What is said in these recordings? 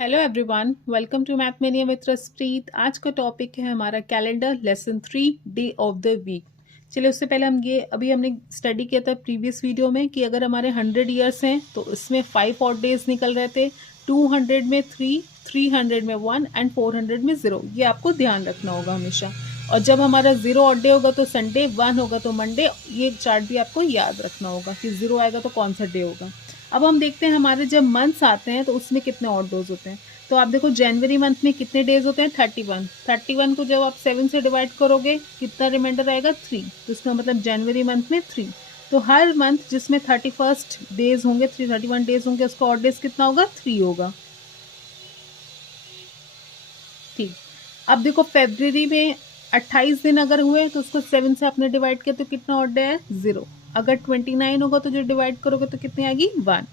Hello everyone, welcome to math mania with Raspreet. आज का topic है हमारा calendar lesson 3 day of the week. चलिए, उससे पहले अभी हमने स्टडी किया था प्रीवियस वीडियो में कि अगर हमारे 100 ईयर्स हैं तो इसमें 5 और डेज निकल रहे थे। 200 में 3, 300 में 1 एंड 400 में 0। ये आपको ध्यान रखना होगा हमेशा। और जब हमारा 0 ऑड डे होगा तो संडे, 1 होगा तो मंडे। ये चार्ट भी आपको याद रखना होगा कि 0 आएगा तो कौन सा डे होगा। अब हम देखते हैं हमारे जब मंथ्स आते हैं तो उसमें कितने ऑड डेज होते हैं। तो आप देखो, जनवरी मंथ में कितने डेज होते हैं? 31। 31 को जब आप 7 से डिवाइड करोगे कितना रिमाइंडर आएगा? 3। तो इसका मतलब जनवरी मंथ में 3। तो हर मंथ जिसमें 31 डेज होंगे, 31 डेज होंगे, उसका ऑड डेज कितना होगा? 3 होगा। ठीक। अब देखो, फेब्रुवरी में 28 दिन अगर हुए तो उसको 7 से आपने डिवाइड किया तो कितना ऑड डे है? 0। अगर 29 होगा तो जो डिवाइड करोगे तो कितनी आएगी? 1।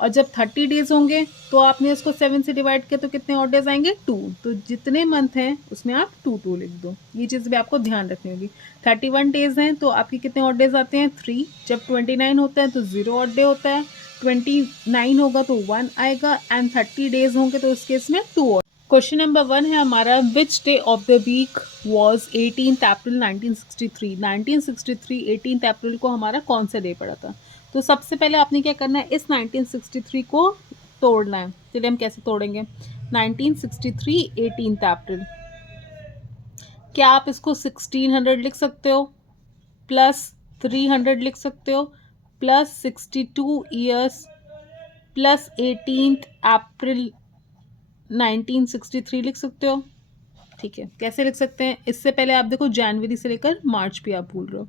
और जब 30 डेज होंगे तो आपने इसको 7 से डिवाइड किया तो कितने और डेज आएंगे? 2। तो जितने मंथ हैं उसमें आप 2 लिख दो। ये चीज़ भी आपको ध्यान रखनी होगी। 31 डेज हैं तो आपके कितने और डेज आते हैं? 3। जब 29 होता है तो 0 और डे होता है। 29 होगा तो 1 आएगा एंड 30 डेज होंगे तो उस केस में 2 और। क्वेश्चन नंबर 1 है हमारा, which day of the week was 18 April 1963। 1963 18 अप्रैल को हमारा कौन सा डे पड़ा था? तो सबसे पहले आपने क्या करना है, इस 1963 को तोड़ना है। चलिए हम कैसे तोड़ेंगे। 1963 18 अप्रैल, क्या आप इसको 1600 लिख सकते हो, प्लस 300 लिख सकते हो, प्लस 62 ईयर्स, प्लस 18 अप्रैल 1963 लिख सकते हो? ठीक है, कैसे लिख सकते हैं? इससे पहले आप देखो, जनवरी से लेकर मार्च भी आप भूल रहे हो।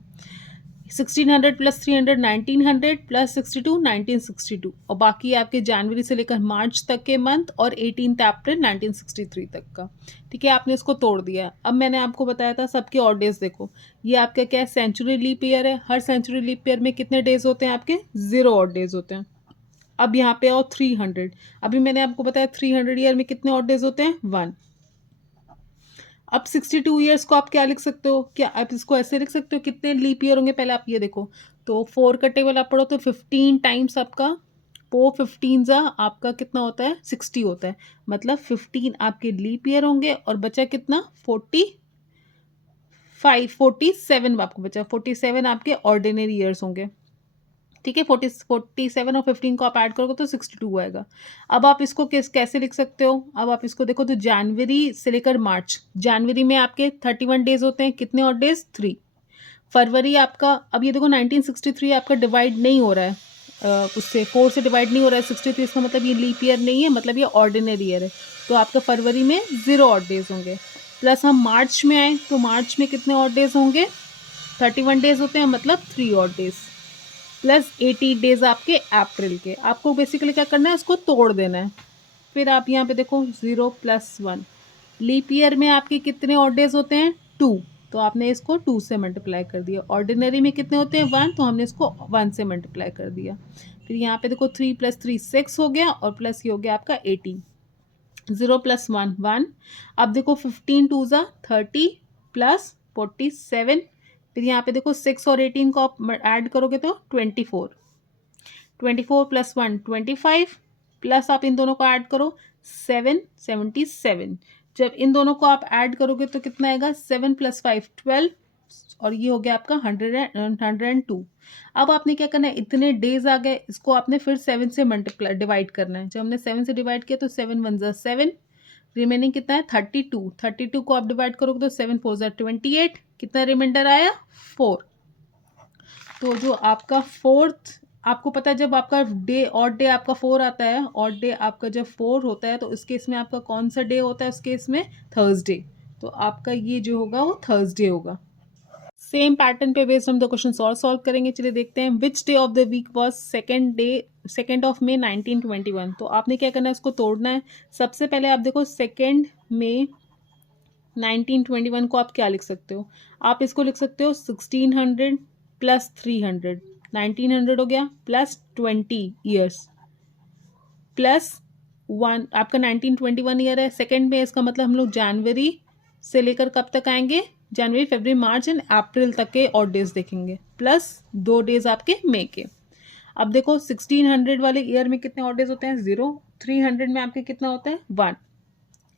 1600 प्लस 300 1900 प्लस 62 1962, और बाकी आपके जनवरी से लेकर मार्च तक के मंथ और 18 अप्रैल 1963 तक का। ठीक है, आपने इसको तोड़ दिया। अब मैंने आपको बताया था सबके ऑड डेज देखो। ये आपका क्या है? सेंचुरी लीप ईयर है। हर सेंचुरी लीप ईयर में कितने डेज होते हैं आपके? 0 ऑड डेज होते हैं। अब यहाँ पे आओ 300। अभी मैंने आपको बताया 300 ईयर में कितने ऑड डेज होते हैं? 1। अब 62 ईयर्स को आप क्या लिख सकते हो? क्या आप इसको ऐसे लिख सकते हो? कितने लीप ईयर होंगे पहले आप ये देखो। तो 4 का टेबल आप पढ़ो तो 15 टाइम्स आपका 4 15 जा आपका कितना होता है? 60 होता है। मतलब 15 आपके लीप ईयर होंगे और बचा कितना? 47 आपको बचा। 47 आपके ऑर्डिनरी ईयर्स होंगे। ठीक है, 47 और 15 को आप ऐड करोगे तो 62 आएगा। अब आप इसको कैसे लिख सकते हो? अब आप इसको देखो तो जनवरी से लेकर मार्च, जनवरी में आपके 31 डेज होते हैं। कितने और डेज? 3। फरवरी आपका, अब ये देखो 1963 आपका डिवाइड नहीं हो रहा है, उससे 4 से डिवाइड नहीं हो रहा है 63। इसका मतलब ये लीप ईयर नहीं है, मतलब ये ऑर्डिनरी ईयर है। तो आपका फरवरी में 0 ऑड डेज होंगे। प्लस हम मार्च में आए तो मार्च में कितने ऑड डेज होंगे? 31 डेज होते हैं, मतलब 3 ऑड डेज। प्लस 80 डेज आपके अप्रैल के। आपको बेसिकली क्या करना है? इसको तोड़ देना है। फिर आप यहाँ पे देखो 0 प्लस 1। लीप ईयर में आपके कितने ऑड डेज होते हैं? 2। तो आपने इसको 2 से मल्टीप्लाई कर दिया। ऑर्डिनरी में कितने होते हैं? 1। तो हमने इसको 1 से मल्टीप्लाई कर दिया। फिर यहाँ पे देखो 3 प्लस 3 6 हो गया, और प्लस ये हो गया आपका 18। 0 प्लस 1 1। अब देखो 15 2 ज़ा 30 प्लस 47। फिर यहाँ पे देखो 6 और 18 को आप ऐड करोगे तो 24। 24 प्लस 1 25, प्लस आप इन दोनों को ऐड करो 7 77। जब इन दोनों को आप ऐड करोगे तो कितना आएगा? 7 प्लस 5 12, और ये हो गया आपका 102। अब आपने क्या करना है? इतने डेज आ गए, इसको आपने फिर 7 से मल्टीप्लाई डिवाइड करना है। जब हमने 7 से डिवाइड किया तो 7 1 ज़ा 7, रिमेनिंग कितना है? 32। 32 को आप डिवाइड करोगे तो 7 4 ज़ा 28। कितना रिमाइंडर आया? 4। तो जो आपका फोर्थ, आपको पता है जब आपका डे ऑड डे आपका 4 आता है, ऑड डे आपका जब 4 होता है तो इस केस में आपका कौन सा डे होता है? उस केस में थर्सडे। तो आपका ये जो होगा वो थर्सडे होगा। सेम पैटर्न पे बेस्ड हम दो क्वेश्चन और सॉल्व करेंगे। चलिए देखते हैं। Which day of the week was second of May 1921। तो आपने क्या करना है? इसको तोड़ना है। सबसे पहले आप देखो 2 मई 1921 को आप क्या लिख सकते हो? आप इसको लिख सकते हो 1600 प्लस 300, 1900 हो गया, प्लस 20 ईयर्स, प्लस 1 आपका 1921 ईयर है। सेकेंड में इसका मतलब हम लोग जनवरी से लेकर कब तक आएंगे? जनवरी फरवरी मार्च एंड अप्रैल तक के और डेज देखेंगे, प्लस 2 डेज आपके मई के। अब देखो 1600 वाले ईयर में कितने और डेज होते हैं? 0। 300 में आपके कितना होता है 1।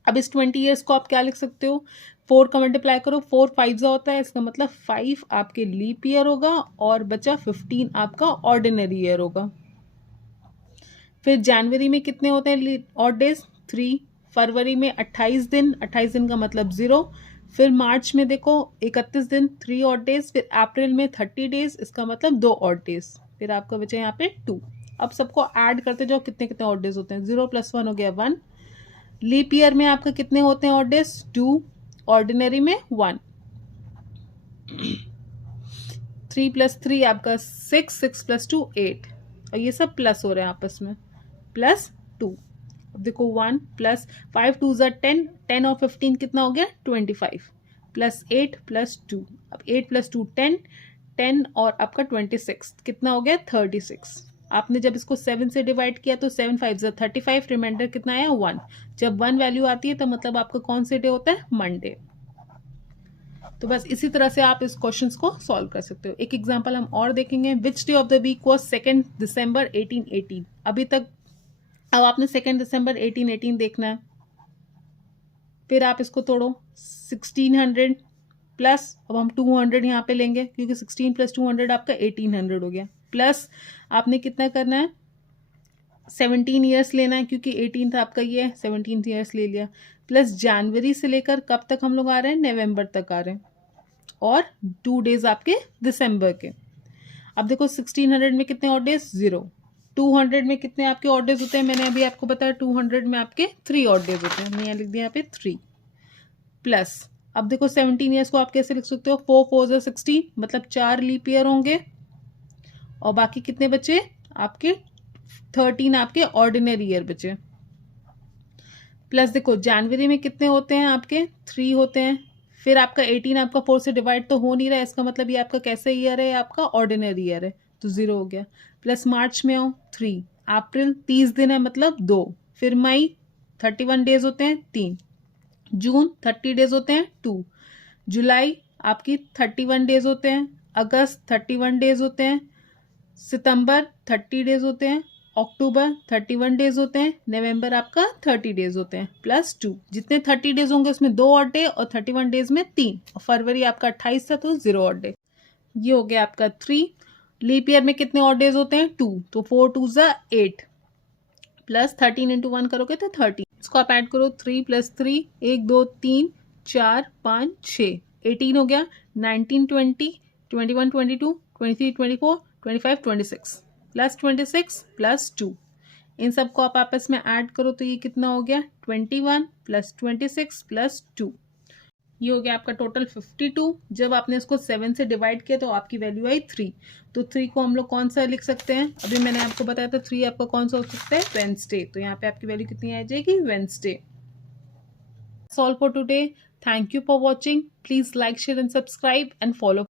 अब इस 20 ईयर्स को आप क्या लिख सकते हो, 4 का मल्टीप्लाई करो, 4 5 होता है, इसका मतलब 5 आपके लीप ईयर होगा और बचा 15 आपका ऑर्डिनरी ईयर होगा। फिर जनवरी में कितने होते हैं ऑड डेज 3, फरवरी में 28 दिन, 28 दिन का मतलब 0, फिर मार्च में देखो 31 दिन 3 ऑड डेज, फिर अप्रैल में 30 डेज, इसका मतलब 2 ऑड डेज, फिर आपका बचे यहाँ पे 2। अब सबको ऐड करते जाओ, कितने कितने ऑड डेज होते हैं, 0 + 1 हो गया 1। लीप ईयर में आपका कितने होते हैं ऑड डेज 2, ऑर्डिनरी में 1। 3 + 3 आपका 6, 6 + 2 8, और ये सब प्लस हो रहे हैं आपस में, +2। अब देखो 1 + 5 2 = 10, 10 और 15 कितना हो गया 25, +8 + 2, अब 8 + 2 10, 10 और आपका 26 कितना हो गया 36। आपने जब इसको 7 से डिवाइड किया तो 7 5 = 35, रिमाइंडर कितना आया 1। जब 1 वैल्यू आती है तो मतलब आपका कौन से डे होता है मंडे। तो बस इसी तरह से आप इस क्वेश्चंस को सॉल्व कर सकते हो। एक एग्जांपल हम और देखेंगे, which day of the week was 2 December 1818। अभी तक अब आपने 2 दिसंबर 1818 देखना है, फिर आप इसको तोड़ो 1600 प्लस, अब हम 200 यहाँ पे लेंगे क्योंकि 16 + 200 आपका 1800 हो गया, प्लस आपने कितना करना है 17 ईयर्स लेना है क्योंकि 18 था आपका, ये 17 ईयर्स ले लिया, प्लस जनवरी से लेकर कब तक हम लोग आ रहे हैं नवंबर तक आ रहे हैं, और 2 डेज आपके दिसंबर के। अब देखो 1600 में कितने ऑड डेज 0, 200 में कितने आपके ऑड डेज होते हैं, मैंने अभी आपको बताया 200 में आपके 3 ऑड डेज होते हैं, हमने यहाँ लिख दिया यहाँ पे 3, प्लस अब देखो 17 ईयर्स को आप कैसे लिख सकते हो, 4 4 = 16, मतलब 4 लीप ईयर होंगे, और बाकी कितने बचे आपके 13 आपके ऑर्डिनरी ईयर बचे, प्लस देखो जनवरी में कितने होते हैं आपके 3 होते हैं, फिर आपका 18 आपका 4 से डिवाइड तो हो नहीं रहा है, इसका मतलब ये आपका कैसे ईयर है, आपका ऑर्डिनरी ईयर है, तो 0 हो गया, प्लस मार्च में आओ 3, अप्रैल 30 दिन है मतलब 2, फिर मई 31 डेज होते हैं 3, जून 30 डेज होते हैं 2, जुलाई आपकी 31 डेज होते हैं, अगस्त 31 डेज होते हैं, सितंबर 30 डेज होते हैं, अक्टूबर 31 डेज होते हैं, नवंबर आपका 30 डेज होते हैं, +2, जितने 30 डेज होंगे उसमें 2 ऑड डे और 31 डेज में 3, और फरवरी आपका 28 था तो 0 ऑड डे, ये हो गया आपका 3। लीप ईयर में कितने ऑड डेज होते हैं 2, तो 4 2 = 8, प्लस 13 × 1 करोगे तो 30, इसको आप ऐड करो 3 + 3 1 2 3 4 5 6, 18 हो गया, 19 20 21 22 23 24 25 26, +26 +2, इन सबको आप आपस में ऐड करो तो ये कितना हो गया 21 + 26 + 2, ये हो गया आपका टोटल 52। जब आपने इसको 7 से डिवाइड किया तो आपकी वैल्यू आई 3, तो 3 को हम लोग कौन सा लिख सकते हैं, अभी मैंने आपको बताया था 3 आपका कौन सा हो सकता है वेडनेसडे, तो यहाँ पे आपकी वैल्यू कितनी आ जाएगी Wednesday. That's all for today. Thank you for watching. Please like, share and subscribe and follow